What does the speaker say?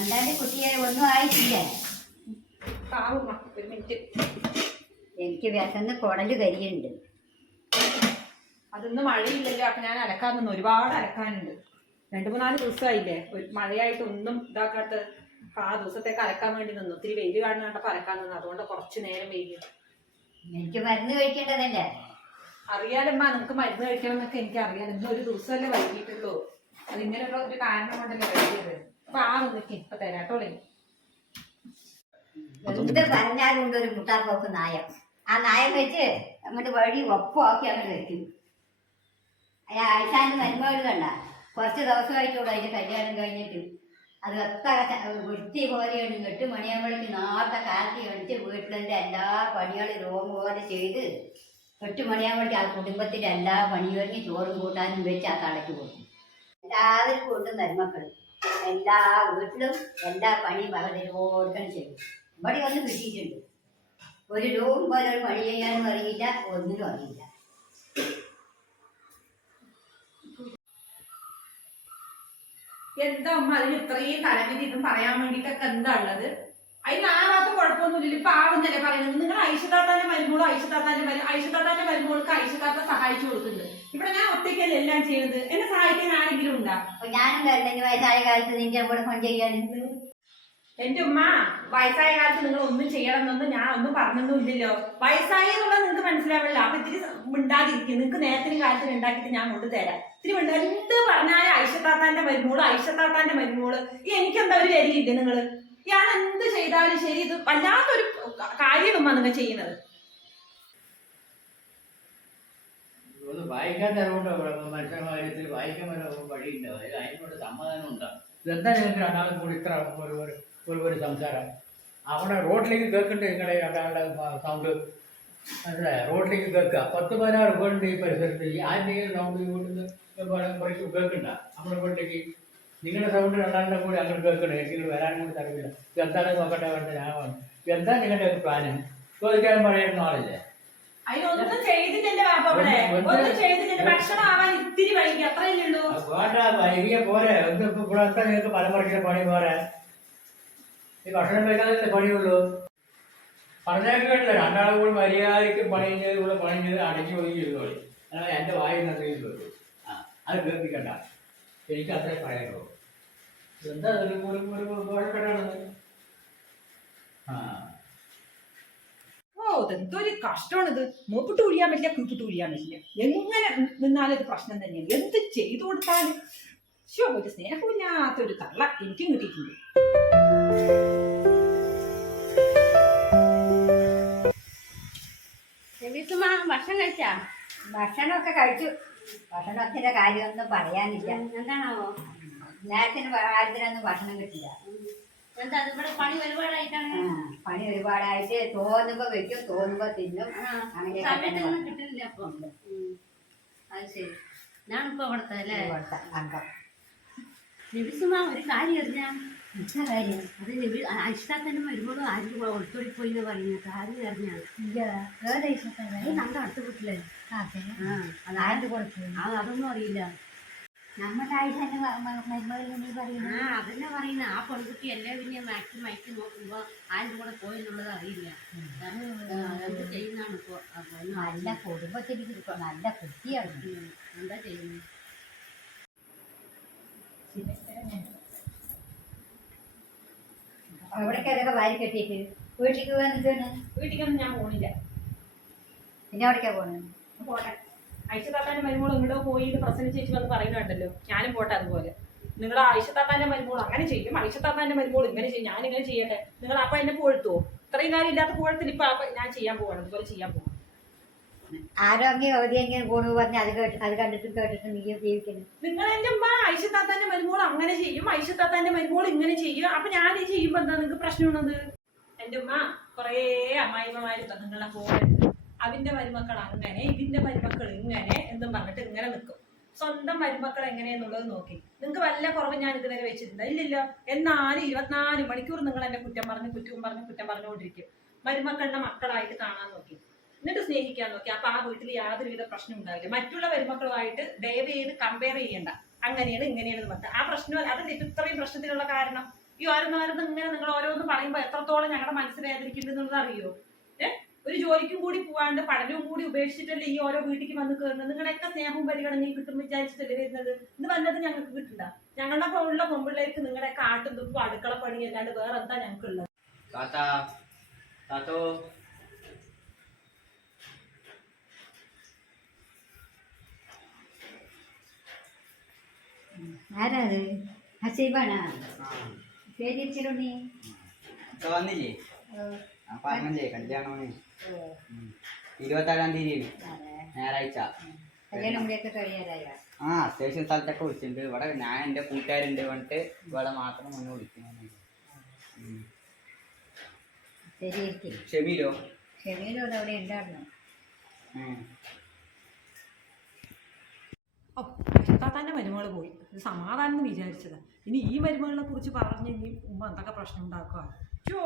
എന്താണ്ട് കുട്ടിയെ ഒന്നും ആയിട്ടില്ല. എനിക്ക് വിശന്ന് കുടൽ കരിയുണ്ട്. അതൊന്നും മഴയില്ലല്ലോ അപ്പൊ ഞാൻ അലക്കാൻ നിന്ന്. ഒരുപാട് അലക്കാനുണ്ട്. രണ്ടു മൂന്നാൽ ദിവസമായില്ലേ ഒരു മഴയായിട്ട് ഒന്നും ഇതാക്കാത്ത അപ്പൊ ആ ദിവസത്തേക്ക് അലക്കാൻ വേണ്ടി നിന്നു. ഒത്തിരി വെയിൽ കാണുന്ന കണ്ടപ്പോ അലക്കാൻ നിന്നു. അതുകൊണ്ട് കുറച്ച് നേരം വെയിൽ എനിക്ക് മരുന്ന് കഴിക്കേണ്ടതല്ലേ. അറിയാലമ്മ നിനക്ക് മരുന്ന് കഴിക്കണം എന്നൊക്കെ എനിക്ക് അറിയാം ഇന്ന് ഒരു ദിവസമല്ലേ വൈകിട്ടുള്ളൂ. അത് ഇങ്ങനെയുള്ള ഒരു കാരണം കൊണ്ടല്ലേ വൈകിയത് ആ നിൽക്കി ഇപ്പൊ തരാട്ടോളേ എന്ത് പറഞ്ഞാലും ഉണ്ട് ഒരു മുട്ടാപ്പോക്ക് നായം. ആ നായം വെച്ച് അങ്ങോട്ട് വഴി ഒപ്പമാക്കി അങ്ങോട്ട് വെക്കും. അയാ ആഴ്ചാന്റെ മരുമകൾ കണ്ട. കുറച്ച് ദിവസമായിട്ടുള്ളൂ അതിന്റെ കല്യാണം കഴിഞ്ഞിട്ട്. അത് എത്ര ച- വൃത്തി പോലെയാണ് എട്ട് മണിയാകുമ്പോഴേക്ക് നാളത്തെ കാലത്ത് എണിച്ച് വീട്ടിലെ എല്ലാ പണികളും റൂം പോലെ ചെയ്ത് എട്ട് മണിയാകുമ്പോഴേക്ക് ആ കുടുംബത്തിന്റെ എല്ലാ പണിയൊരുങ്ങി ചോറും കൂട്ടാനും വെച്ച് ആ തളയ്ക്ക് പോകും. എല്ലാവരും കൊണ്ടും മരുമക്കൾ എല്ലാ വീട്ടിലും എല്ലാ പണിയും അവരോടുക്കണം ചെയ്യും ഇവിടെ ഒന്നും കിട്ടിയിട്ടുണ്ട്. ഒരു രൂപം പോലെ ഒരു പണി ചെയ്യാനും അറിയില്ല ഒന്നിനും അറിയില്ല. എന്താ അമ്മ അതിന് ഇത്രയും തലവിധി പറയാൻ വേണ്ടിട്ടൊക്കെ എന്താ ഉള്ളത്? അതിന് ആ ഭാഗത്ത് കുഴപ്പമൊന്നുമില്ല. ഇപ്പൊ ആവുന്നല്ലേ പറയുന്നത്? നിങ്ങൾ ഐശ്വതാത്താന്റെ മരുമോളും? ഐശ്വതാത്താന്റെ മരു ഐശ്വതാത്താന്റെ ഐഷതാത്ത സഹായിച്ചു കൊടുക്കുന്നുണ്ട്. ഇവിടെ ഞാൻ ഒറ്റയ്ക്കല്ല എല്ലാം ചെയ്യുന്നത് എന്നെ സഹായിക്കാൻ ആരെങ്കിലും ഉണ്ടാ? ഞാനും വരണ്ടെങ്കിൽ വയസ്സായ കാലത്ത് നിന്റെ കൂടെ ഫോൺ ചെയ്യാനുണ്ട് എന്റെ ഉമ്മ വയസ്സായ കാലത്ത് നിങ്ങൾ ഒന്നും ചെയ്യണമെന്നൊന്നും ഞാൻ ഒന്നും പറഞ്ഞൊന്നുമില്ലല്ലോ വയസ്സായി എന്നുള്ളത് നിങ്ങൾക്ക് മനസ്സിലാവില്ല അപ്പൊ ഇത്തിരി മിണ്ടാതിരിക്കും. നിങ്ങൾക്ക് നേരത്തിന് കാലത്തിന് ഉണ്ടാക്കിയിട്ട് ഞാൻ കൊണ്ടുതരാം ഇത്തിരി മിണ്ടാ എന്ത് പറഞ്ഞാലും ഐഷത്താത്താന്റെ മരുമോൾ ഐഷത്താത്താന്റെ മരുമോൾ. ഈ എനിക്കെന്താ ഒരു വരിയില്ലേ നിങ്ങൾ? ഇയാൾ എന്ത് ചെയ്താലും ശരി ഇത് വല്ലാത്തൊരു കാര്യം ഉമ്മ നിങ്ങൾ ചെയ്യുന്നത് ഒന്ന് വായിക്കാൻ തരവുണ്ടോ മനുഷ്യരുടെ കാര്യത്തിൽ വായിക്കാൻ വരെ അതിൽ അതിനോട് സമ്മതനം ഉണ്ടാവും. ഇതെന്താ നിങ്ങൾക്ക് രണ്ടാളും കൂടി ഇത്ര ഒരു ഒരു ഒരു സംസാരം? അവിടെ റോഡിലേക്ക് കേൾക്കണ്ടേ നിങ്ങളെ രണ്ടാളുടെ സൗണ്ട് മനസ്സിലായോ റോഡിലേക്ക് കേൾക്കുക. പത്ത് പതിനാറ് പേരുണ്ട് ഈ പരിസരത്ത് ഈ ആരുടെയും സൗണ്ട് നിന്ന് കുറച്ച് കേൾക്കണ്ട. നമ്മുടെ വീട്ടിലേക്ക് നിങ്ങളുടെ സൗണ്ട് രണ്ടാളുടെ കൂടി അങ്ങോട്ട് കേൾക്കണേ നിങ്ങൾ വരാനും കൂടി തരവില്ല എന്താണെന്ന് നോക്കട്ടെ വേണ്ട ഞാൻ എന്താ നിങ്ങളുടെ ഒരു പ്ലാന് ചോദിക്കാനും പറയാനും ആളില്ലേ? അതിനൊന്നും ചെയ്തിട്ടില്ല വാപ്പ ഇവിടെ ഒന്നും ചെയ്തിട്ടില്ല ഭക്ഷണം ആവാൻ ഇത്തിരി വൈകി അത്രയല്ലേ ഉള്ളൂ വൈകിയ പോരെ എന്ത് ഇപ്പൊ ഇവിടെ എത്ര നിങ്ങൾക്ക് പലമറിക്കുന്ന പണി പോരെ ഈ ഭക്ഷണം കഴിക്കാതെ പണിയുള്ളൂ പറഞ്ഞാൽ കേട്ടില്ല രണ്ടാളും കൂടി മര്യാദയ്ക്ക് പണി ചെയ്ത് ഇവിടെ പണി ചെയ്ത് അടങ്ങി ഒതുങ്ങി ഇരുന്നോളി അല്ലാതെ എന്റെ വായിൽ നിന്ന് കേൾക്കുള്ളൂ ആ അത് കേൾപ്പിക്കണ്ട എനിക്ക് അത്രേ പറയാനുള്ളൂ എന്താ ഒരു ആ എന്തൊരു കഷ്ടമാണ് ഇത് മൂപ്പിട്ട് ഒഴിയാൻ പറ്റില്ല കൂട്ടിട്ട് ഒഴിയാൻ പറ്റില്ല. എങ്ങനെ നിന്നാലും ഇത് പ്രശ്നം തന്നെയാണ്. എന്ത് ചെയ്തു കൊടുത്താലും? ശോ ഒരു സ്നേഹമില്ലാത്തൊരു തള്ള എനിക്കും കിട്ടിയിട്ടുണ്ട്. ഭക്ഷണം കഴിച്ചാ? ഭക്ഷണമൊക്കെ കഴിച്ചു. ഭക്ഷണത്തിന്റെ കാര്യമൊന്നും പറയാനില്ല. എന്താണാവോ? നേരത്തിന് കാര്യത്തിനൊന്നും ഭക്ഷണം കിട്ടില്ല. പണി ഒരുപാടായിട്ട് തോന്നുമ്പോ വെക്കും തോന്നുമ്പോ തിന്നും. അങ്ങനെ കിട്ടുന്നില്ല അപ്പൊ. ഉം. അത് ശരി. ഞാനിപ്പോ അവിടുത്തെ അല്ലേ? ഇവിടുത്തെ അംഗം. നിബിസുമ ഒരു കാര്യം അറിഞ്ഞാ? എന്താ കാര്യം? അത് നിബി അരിഷ്ടാത്തന്നെ വരുമ്പോഴും ആരും ഒളിച്ചോടി പോയി എന്ന് പറയുന്നത്. കാര്യം അറിഞ്ഞാ? ഇല്ല, വേറെ ഇഷ്ടപ്പെട്ട അത് നമ്മുടെ അടുത്ത വീട്ടിലെ അതെ. ആ അത്. ആരുടെ അതൊന്നും അറിയില്ല. നമ്മുടെ ആയിട്ട് തന്നെ മരുമകളിൽ നീ ആ അതന്നെ പറയുന്ന. ആ പെൺകുട്ടി എല്ലാം പിന്നെ മാറ്റി മയക്കി നോക്കുമ്പോ ആരും കൂടെ പോയെന്നുള്ളത് അറിയില്ല. എന്ത് ചെയ്യുന്നതാണ് ഇപ്പൊ? ആ നല്ല കുടുംബത്തിലേക്ക് നല്ല കുട്ടിയാണ്. എന്താ ചെയ്യുന്നത് അവിടേക്ക് അതൊക്കെ വാരി കെട്ടിയിട്ട് വീട്ടിലേക്ക് പോകാൻ നിൽക്കുന്നു വീട്ടിലേക്കൊന്നും ഞാൻ പോണില്ല. പിന്നെ എവിടേക്കാ പോകുന്നത് പോട്ടെ. ഐഷത്താത്താന്റെ മരുമോൾ എങ്ങോട്ടോ പോയി ഇത് പ്രസന്ന ചേച്ചി വന്ന് പറയുന്നുണ്ടല്ലോ. ഞാനും പോട്ടെ അതുപോലെ. നിങ്ങൾ ഐഷത്താത്താന്റെ മരുമോൾ. അങ്ങനെ ചെയ്യും. ഐഷത്താത്താന്റെ മരുമോൾ ഇങ്ങനെ ചെയ്യും. ഞാൻ ഇങ്ങനെ ചെയ്യട്ടെ. നിങ്ങൾ അപ്പൊ എന്നെ പുകഴ്ത്തുവോ? ഇത്രയും കാര്യം ഇല്ലാത്ത പുകഴ്ത്തിന് ഇപ്പൊ അപ്പൊ ഞാൻ ചെയ്യാൻ പോവാണ്. അതുപോലെ ചെയ്യാൻ പോവാണ്. നിങ്ങളെന്റെ എവിടെയെങ്കിലും പോണു പറഞ്ഞ് അത് കേട്ട് അത് കണ്ടിട്ടും കേട്ടിട്ടും നീ ജീവിക്കുന്നു. നിങ്ങൾ എന്റെ അമ്മ ഐഷത്താത്താന്റെ മരുമോൾ അങ്ങനെ ചെയ്യും. ഐശ്വത്താത്താന്റെ മരുമോൾ ഇങ്ങനെ ചെയ്യും. അപ്പൊ ഞാൻ ഈ ചെയ്യുമ്പോ എന്താ നിങ്ങൾക്ക് പ്രശ്നമുള്ളത്? എന്റെ ഉമ്മ കുറേ അമ്മായിമ്മമാര് നിങ്ങളെ പോലെ അതിന്റെ മരുമക്കൾ അങ്ങനെ ഇതിന്റെ മരുമക്കൾ ഇങ്ങനെ എന്നും പറഞ്ഞിട്ട് ഇങ്ങനെ നിൽക്കും സ്വന്തം മരുമക്കൾ എങ്ങനെയെന്നുള്ളത് നോക്കി. നിങ്ങൾക്ക് വല്ല കുറവ് ഞാൻ ഇതുവരെ വെച്ചിട്ടുണ്ട്? ഇല്ലില്ല. എന്നാലും ഇരുപത്തിനാല് മണിക്കൂർ നിങ്ങൾ എന്നെ കുറ്റം പറഞ്ഞ് കുറ്റവും പറഞ്ഞ് കുറ്റം പറഞ്ഞുകൊണ്ടിരിക്കും. മരുമക്കളുടെ മക്കളായിട്ട് കാണാൻ നോക്കി. എന്നിട്ട് സ്നേഹിക്കാൻ നോക്കി. അപ്പൊ ആ വീട്ടിൽ യാതൊരുവിധ പ്രശ്നം ഉണ്ടാവില്ല. മറ്റുള്ള മരുമക്കളുമായിട്ട് ദയവ് ചെയ്ത് കമ്പയർ ചെയ്യണ്ട. അങ്ങനെയാണ് ഇങ്ങനെയാണ് പറഞ്ഞത് ആ പ്രശ്നം അതല്ലേ ഇപ്പൊ ഇത്രയും പ്രശ്നത്തിനുള്ള കാരണം? ഈ ഓരോന്നോരോന്ന് ഇങ്ങനെ നിങ്ങൾ ഓരോന്ന് പറയുമ്പോൾ എത്രത്തോളം ഞങ്ങളുടെ മനസ്സ് വേദനിക്കുന്നുണ്ടെന്ന് അറിയോ? ഒരു ജോലിക്കും കൂടി പോവാണ്ട് പഠനവും കൂടി ഉപേക്ഷിച്ചിട്ടല്ലേ ഈ ഓരോ വീട്ടിലേക്ക് വന്ന് കയറുന്നത് നിങ്ങളൊക്കെ സ്നേഹവും പരിഗണനയും കിട്ടും വിചാരിച്ചിട്ടല്ലേ വരുന്നത്? ഇത് വന്നത് ഞങ്ങൾക്ക് കിട്ടണ്ട ഞങ്ങളുടെ ഉള്ള പെൺപിള്ളേർക്ക് നിങ്ങളുടെയൊക്കെ ആട്ടും തുപ്പും അടുക്കള പണി അല്ലാണ്ട് വേറെ എന്താ ഞങ്ങൾക്കുള്ളത്? ഉള്ളത് താത്തോ. ആരാ അത് ഹസീബാണാ? ആ. വന്നില്ലേ? ആ പറഞ്ഞില്ലേ കല്യാണം. ഇരുപത്തേഴാം തീയതി ഞായറാഴ്ച. ആ അത്യാവശ്യം സ്ഥലത്തൊക്കെ വിളിച്ചിട്ടുണ്ട്. ഇവിടെ ഞാൻ എന്റെ കൂട്ടുകാരുണ്ട് പറഞ്ഞിട്ട് ഇവിടെ മാത്രം ഒന്ന് വിളിക്കുന്നു ഷെമീലോ? താത്താന്റെ മരുമകൾ പോയി. ഇത് സമാധാനം എന്ന് വിചാരിച്ചതാ. ഇനി ഈ മരുമകളെ കുറിച്ച് പറഞ്ഞ് ഇനി ഉമ്മ എന്തൊക്കെ പ്രശ്നം ഉണ്ടാക്കുക? ചോ